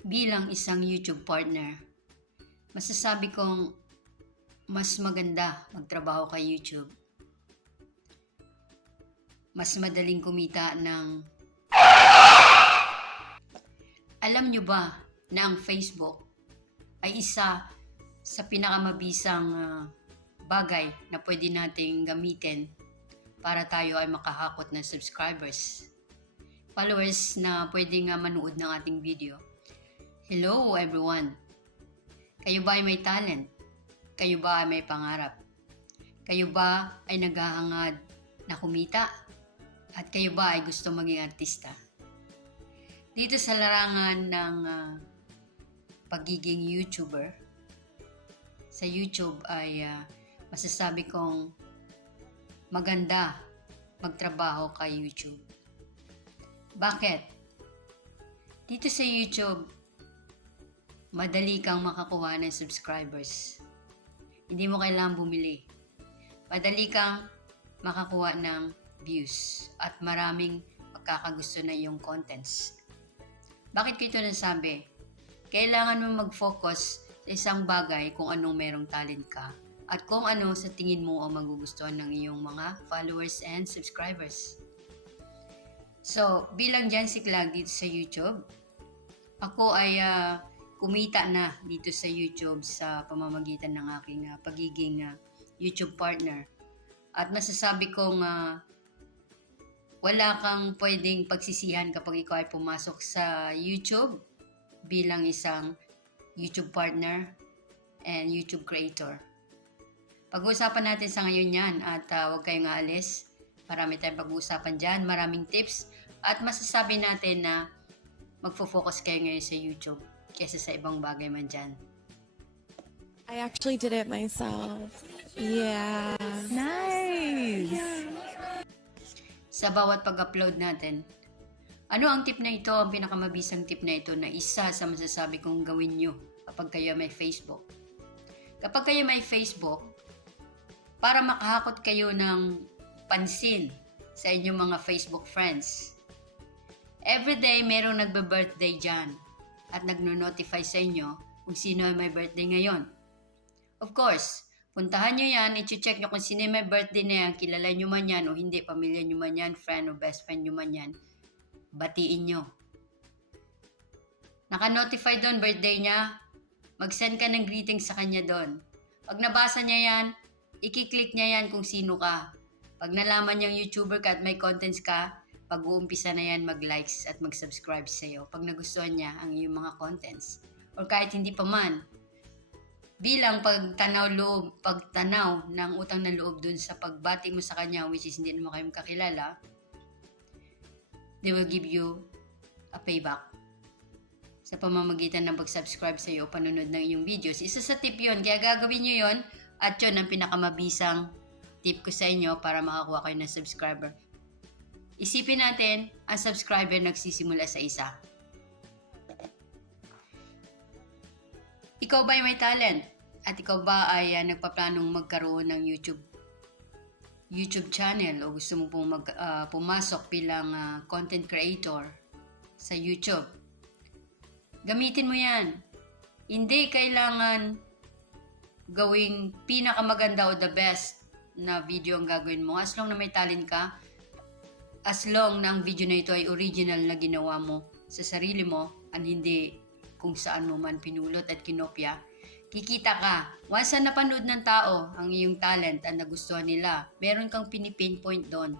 bilang isang YouTube partner, masasabi kong mas maganda magtrabaho kay YouTube. Mas madaling kumita ng... Alam nyo ba na ang Facebook ay isa sa pinakamabisang ah, bagay na pwede nating gamitin para tayo ay makahakot ng subscribers. Followers na pwede nga manood ng ating video. Hello everyone! Kayo ba ay may talent? Kayo ba ay may pangarap? Kayo ba ay naghahangad na kumita? At kayo ba ay gusto maging artista? Dito sa larangan ng ah, pagiging YouTuber, sa YouTube ay ah, masasabi kong maganda magtrabaho kay YouTube. Bakit? Dito sa YouTube, madali kang makakuha ng subscribers. Hindi mo kailangang bumili. Madali kang makakuha ng views at maraming magkakagusto na iyong contents. Bakit ko ito nasabi? Kailangan mo mag-focus sa isang bagay kung anong merong talent ka at kung ano sa tingin mo ang magugustuhan ng iyong mga followers and subscribers. So, bilang Jan Siklag dito sa YouTube, ako ay ah, kumita na dito sa YouTube sa pamamagitan ng aking ah, pagiging ah, YouTube partner. At masasabi kong ah, wala kang pwedeng pagsisihan kapag ikaw ay pumasok sa YouTube bilang isang YouTube partner and YouTube creator. Pag-uusapan natin sa ngayon yan at ah, huwag kayong aalis. Marami tayong pag-uusapan dyan, maraming tips at masasabi natin na magfo-focus kayo ngayon sa YouTube kaysa sa ibang bagay man dyan. I actually did it myself. Yeah. Nice. Sa bawat pag-upload natin, ano ang tip na ito, ang pinakamabisang tip na ito na isa sa masasabi kong gawin nyo kapag kayo may Facebook? Kapag kayo may Facebook, para makahakot kayo ng pansin sa inyong mga Facebook friends. Everyday, merong nagbe-birthday dyan at nagno-notify sa inyo kung sino ay may birthday ngayon. Of course, puntahan nyo yan, i-check nyo kung sino may birthday na yan, kilala nyo man yan o hindi, pamilya nyo man yan, friend o best friend nyo man yan, batiin nyo. Naka-notify doon birthday niya, mag-send ka ng greeting sa kanya doon. Pag nabasa niya yan, ikiklik niya yan kung sino ka. Pag nalaman niyang YouTuber ka at may contents ka, pag-uumpisa na yan mag-likes at mag-subscribe sa iyo pag nagustuhan niya ang iyong mga contents. Or kahit hindi pa man, bilang pagtanaw loob, pagtanaw ng utang na loob dun sa pagbati mo sa kanya which is hindi naman kayo kakilala, they will give you a payback sa pamamagitan ng pag-subscribe sa iyo o panonood ng iyong videos. Isa sa tip yon kaya gagawin nyo yon at yun ang pinakamabisang tip ko sa inyo para makakuha kayo ng subscriber. Isipin natin, ang subscriber nagsisimula sa isa. Ikaw ba ay may talent? At ikaw ba ay ah, nagpaplanong magkaroon ng YouTube YouTube channel o gusto mo pong mag, ah, pumasok bilang ah, content creator sa YouTube? Gamitin mo yan. Hindi kailangan gawing pinakamaganda o the best na video ang gagawin mo. As long na may talent ka, as long na ang video na ito ay original na ginawa mo sa sarili mo at hindi kung saan mo man pinulot at kinopya, kikita ka. Once na napanood ng tao ang iyong talent at nagustuhan nila, meron kang pinipinpoint doon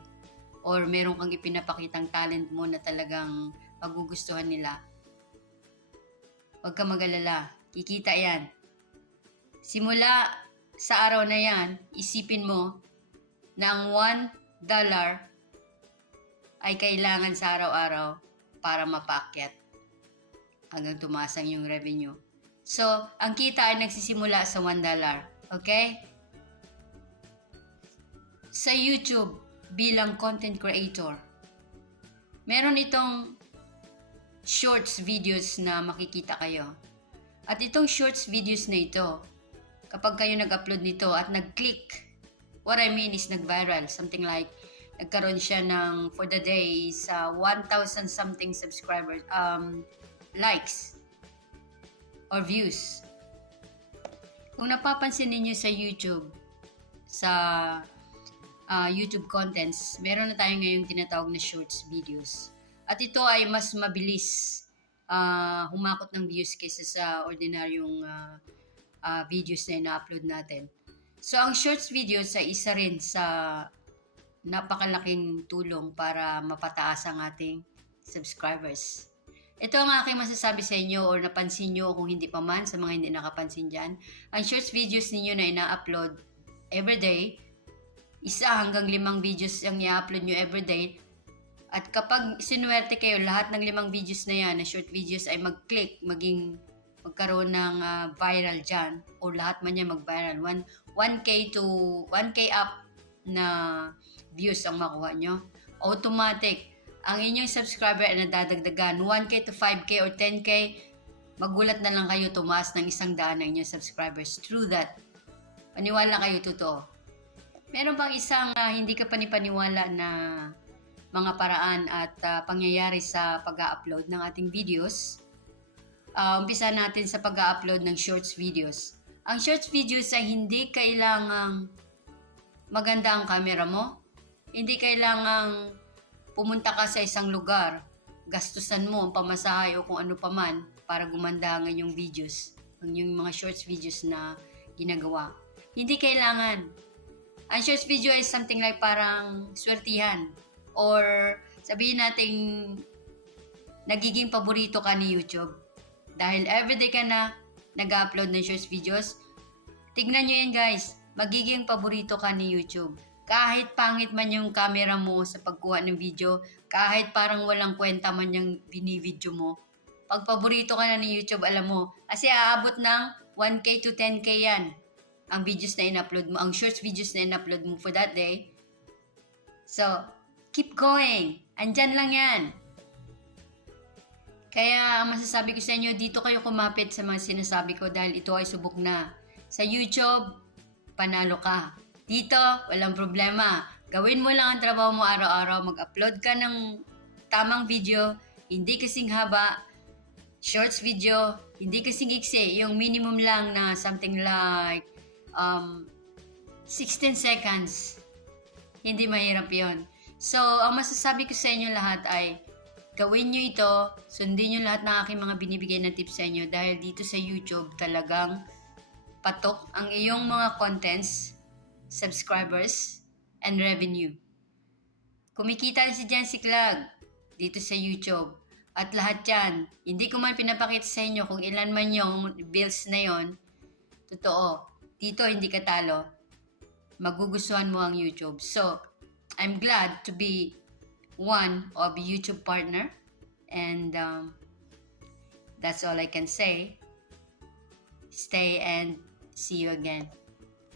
or meron kang ipinapakitang talent mo na talagang magugustuhan nila. Huwag ka magalala. Kikita yan. Simula sa araw na yan, isipin mo na ang $1 dollar ay kailangan sa araw-araw para mapaakyat hanggang tumaas ang yung revenue. So, ang kita ay nagsisimula sa $1. dollar. Okay? Sa YouTube, bilang content creator, meron itong shorts videos na makikita kayo. At itong shorts videos na ito, kapag kayo nag-upload nito at nag-click, what I mean is nag-viral, something like nagkaroon siya ng for the day sa 1,000 something subscribers, um, likes. or views. Kung napapansin ninyo sa YouTube, sa ah, YouTube contents, meron na tayo ngayong tinatawag na shorts videos. At ito ay mas mabilis ah, humakot ng views kaysa sa ordinaryong ah, ah, videos na ina-upload natin. So, ang shorts videos ay isa rin sa napakalaking tulong para mapataas ang ating subscribers. Ito ang aking masasabi sa inyo or napansin nyo kung hindi pa man sa mga hindi nakapansin dyan. Ang shorts videos ninyo na ina-upload everyday, isa hanggang limang videos ang i-upload nyo everyday. At kapag sinuwerte kayo, lahat ng limang videos na yan, na short videos ay mag-click, maging magkaroon ng ah, viral dyan, o lahat man yan mag-viral. 1, 1K to 1K up na views ang makuha nyo. Automatic, ang inyong subscriber ay nadadagdagan. 1K to 5K or 10K, magulat na lang kayo tumaas ng isang daan ng inyong subscribers. True that. Paniwala kayo, totoo. Meron bang isang ah, hindi ka panipaniwala na mga paraan at ah, pangyayari sa pag-upload ng ating videos? Ah, umpisa natin sa pag-upload ng shorts videos. Ang shorts videos ay hindi kailangang maganda ang camera mo. Hindi kailangang pumunta ka sa isang lugar, gastusan mo ang pamasahe o kung ano pa man para gumanda ang inyong videos, ang yung mga shorts videos na ginagawa. Hindi kailangan. Ang shorts video is something like parang swertihan or sabihin nating nagiging paborito ka ni YouTube. Dahil everyday ka na nag-upload ng shorts videos, tignan nyo yan guys, magiging paborito ka ni YouTube. Kahit pangit man yung camera mo sa pagkuha ng video, kahit parang walang kwenta man yung binivideo mo, pag paborito ka na ni YouTube, alam mo, kasi aabot ng 1K to 10K yan ang videos na in-upload mo, ang shorts videos na in-upload mo for that day. So, keep going. Andyan lang yan. Kaya ang masasabi ko sa inyo, dito kayo kumapit sa mga sinasabi ko dahil ito ay subok na. Sa YouTube, panalo ka. Dito, walang problema. Gawin mo lang ang trabaho mo araw-araw. Mag-upload ka ng tamang video, hindi kasing haba, shorts video, hindi kasing iksi, yung minimum lang na something like um, 16 seconds. Hindi mahirap yon. So, ang masasabi ko sa inyo lahat ay gawin nyo ito, sundin nyo lahat ng aking mga binibigay na tips sa inyo dahil dito sa YouTube talagang patok ang iyong mga contents, subscribers, and revenue. Kumikita si Jan si Clag dito sa YouTube. At lahat yan, hindi ko man pinapakita sa inyo kung ilan man yung bills na yon. Totoo, dito hindi ka talo. Magugustuhan mo ang YouTube. So, I'm glad to be one of YouTube partner. And um, that's all I can say. Stay and see you again.